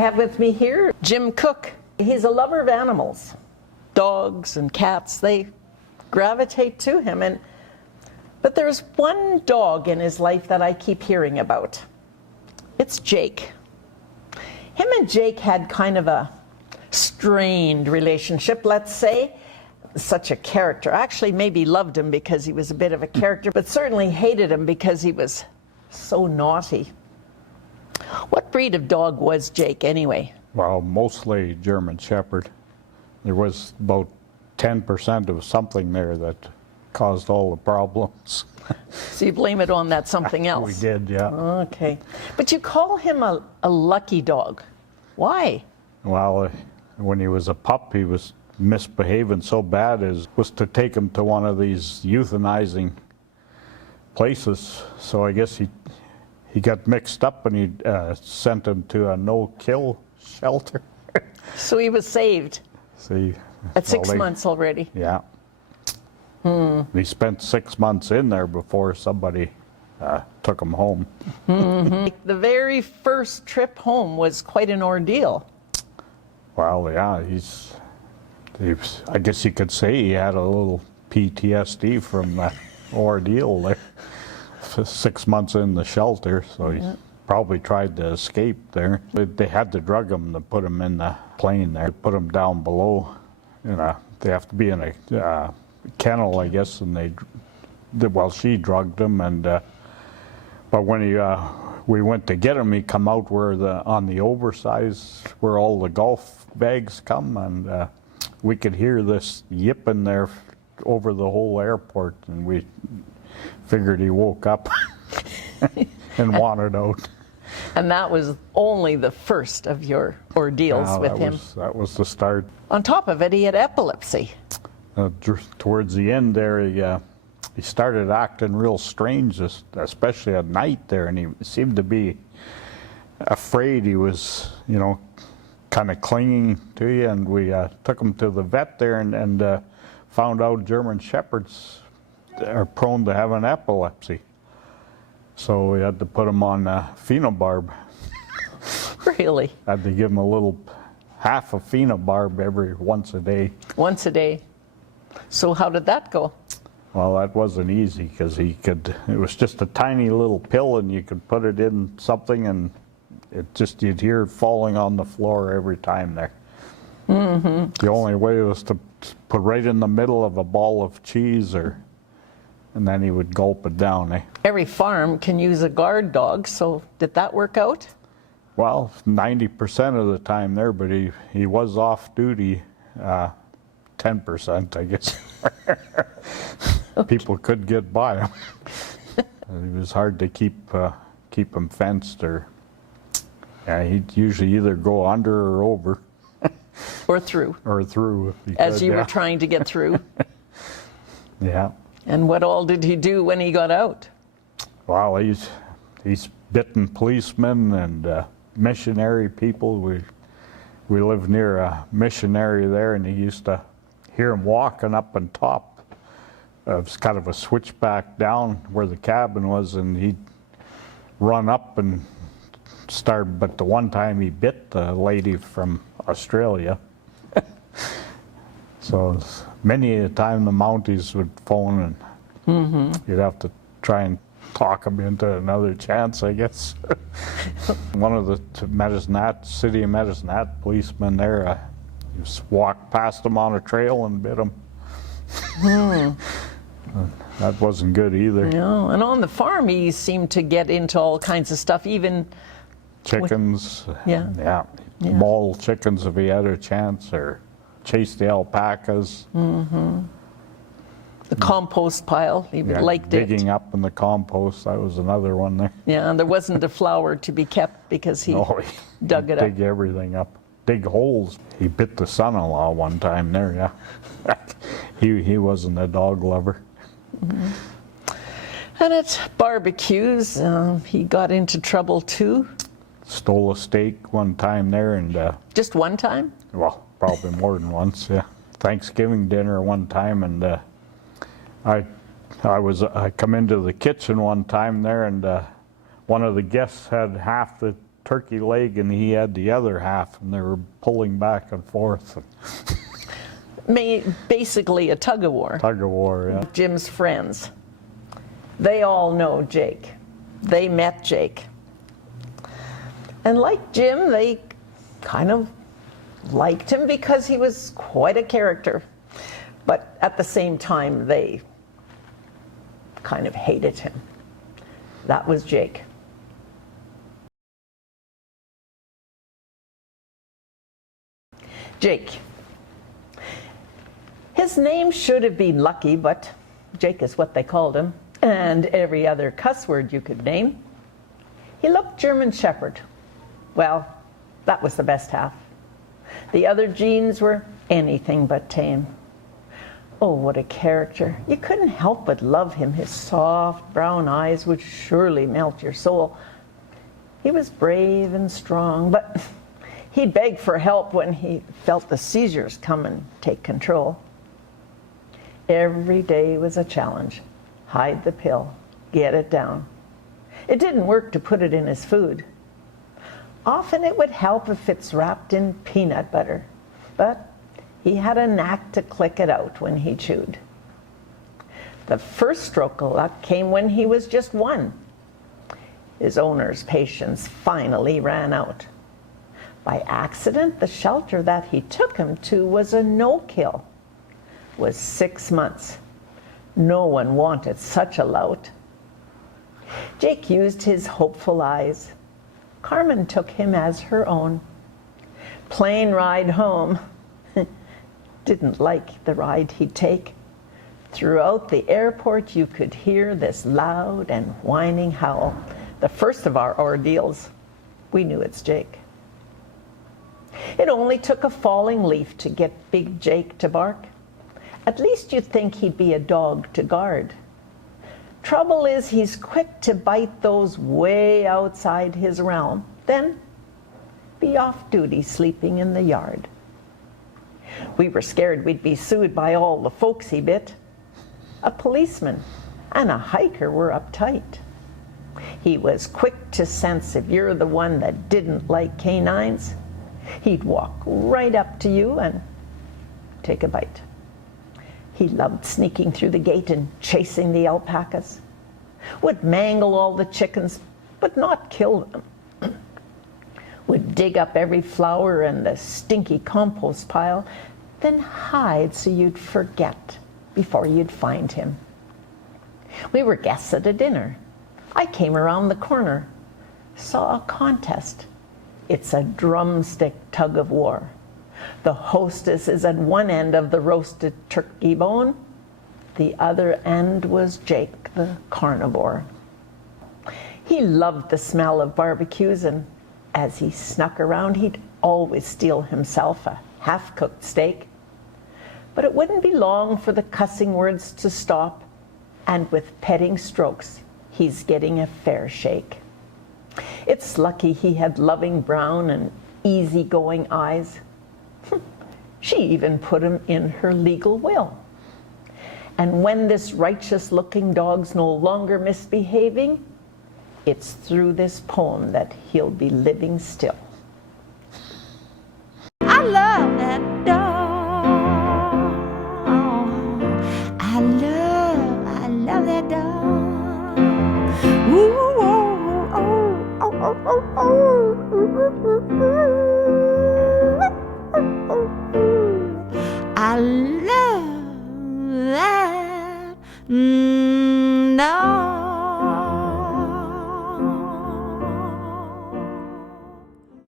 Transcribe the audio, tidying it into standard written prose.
have with me here Jim Koch. He's a lover of animals. Dogs and cats, they gravitate to him. But there's one dog in his life that I keep hearing about. It's Jake. Him and Jake had kind of a strained relationship, let's say. Such a character. Actually, maybe loved him because he was a bit of a character, but certainly hated him because he was so naughty. What breed of dog was Jake anyway? Well, mostly German Shepherd. There was about 10% of something there that caused all the problems. So you blame it on that something else? We did, yeah. Okay. But you call him a lucky dog. Why? Well, when he was a pup, he was misbehaving so bad was to take him to one of these euthanizing places. So I guess he got mixed up and he sent him to a no-kill shelter. So he was saved. See, at 6 months already. Yeah. He spent 6 months in there before somebody took him home. The very first trip home was quite an ordeal. Well, yeah, I guess you could say he had a little PTSD from that ordeal there. 6 months in the shelter, so he probably tried to escape there. They had to drug him to put him in the plane there, put him down below. You know, they have to be in a kennel, I guess, and she drugged him, and but when we went to get him, he come out on the oversize where all the golf bags come, and we could hear this yipping there over the whole airport, and we figured he woke up and wanted out. And that was only the first of your ordeals with him. That was the start. On top of it, he had epilepsy. Towards the end there, he started acting real strange, especially at night there, and he seemed to be afraid. He was, kind of clinging to you, and we took him to the vet there and found out German Shepherds are prone to having epilepsy. So we had to put him on phenobarb. Really? Had to give him half a phenobarb once a day. Once a day. So how did that go? Well, that wasn't easy because it was just a tiny little pill, and you could put it in something and you'd hear it falling on the floor every time there. The only way was to put right in the middle of a ball of cheese, and then he would gulp it down. Every farm can use a guard dog, so did that work out? Well, 90% of the time there, but he was off duty 10%, I guess. People could get by him. It was hard to keep him fenced, he'd usually either go under or over. Or through. Or through. As you were trying to get through. Yeah. And what all did he do when he got out? Well, he's bitten policemen and missionary people. We lived near a missionary there, and he used to hear him walking up on top. It was kind of a switchback down where the cabin was, and he'd run up and start. But the one time he bit the lady from Australia. So many a time the Mounties would phone, and you'd have to try and talk him into another chance, I guess. One of the city of Medicine policemen there, just walked past him on a trail and bit him. That wasn't good either. No, and on the farm he seemed to get into all kinds of stuff, even chickens. Maul chickens if he had a chance, or chase the alpacas. The compost pile, he liked it. Digging up in the compost, that was another one there. Yeah, and there wasn't a flower to be kept because he dug it up. Dig everything up. Dig holes. He bit the son-in-law one time there, yeah. He wasn't a dog lover. And at barbecues, he got into trouble too. Stole a steak one time there, and just one time? Well, probably more than once, yeah. Thanksgiving dinner one time, and I come into the kitchen one time there, and one of the guests had half the turkey leg and he had the other half, and they were pulling back and forth. Basically a tug of war. Tug of war, yeah. Jim's friends, they all know Jake. They met Jake. And like Jim, they kind of liked him because he was quite a character. But at the same time, they kind of hated him. That was Jake. Jake. His name should have been Lucky, but Jake is what they called him, and every other cuss word you could name. He looked German Shepherd. Well, that was the best half. The other genes were anything but tame. Oh, what a character. You couldn't help but love him. His soft brown eyes would surely melt your soul. He was brave and strong, but he'd beg for help when he felt the seizures come and take control. Every day was a challenge. Hide the pill, get it down. It didn't work to put it in his food. Often it would help if it's wrapped in peanut butter, but he had a knack to click it out when he chewed. The first stroke of luck came when he was just one. His owner's patience finally ran out. By accident, the shelter that he took him to was a no-kill. Was 6 months. No one wanted such a lout. Jake used his hopeful eyes. Carmen took him as her own. Plane ride home. Didn't like the ride he'd take. Throughout the airport you could hear this loud and whining howl. The first of our ordeals. We knew it's Jake. It only took a falling leaf to get Big Jake to bark. At least you'd think he'd be a dog to guard. Trouble is, he's quick to bite those way outside his realm, then be off duty sleeping in the yard. We were scared we'd be sued by all the folks he bit. A policeman and a hiker were uptight. He was quick to sense if you're the one that didn't like canines. He'd walk right up to you and take a bite. He loved sneaking through the gate and chasing the alpacas. Would mangle all the chickens, but not kill them. Would dig up every flower in the stinky compost pile, then hide so you'd forget before you'd find him. We were guests at a dinner. I came around the corner, saw a contest. It's a drumstick tug of war. The hostess is at one end of the roasted turkey bone. The other end was Jake, the carnivore. He loved the smell of barbecues, and as he snuck around, he'd always steal himself a half-cooked steak. But it wouldn't be long for the cussing words to stop, and with petting strokes, he's getting a fair shake. It's lucky he had loving brown and easygoing eyes. She even put him in her legal will. And when this righteous-looking dog's no longer misbehaving, it's through this poem that he'll be living still. I love that dog. I love that dog. Ooh, oh, oh, oh, oh, oh, oh, ooh, ooh, ooh. I love that dog.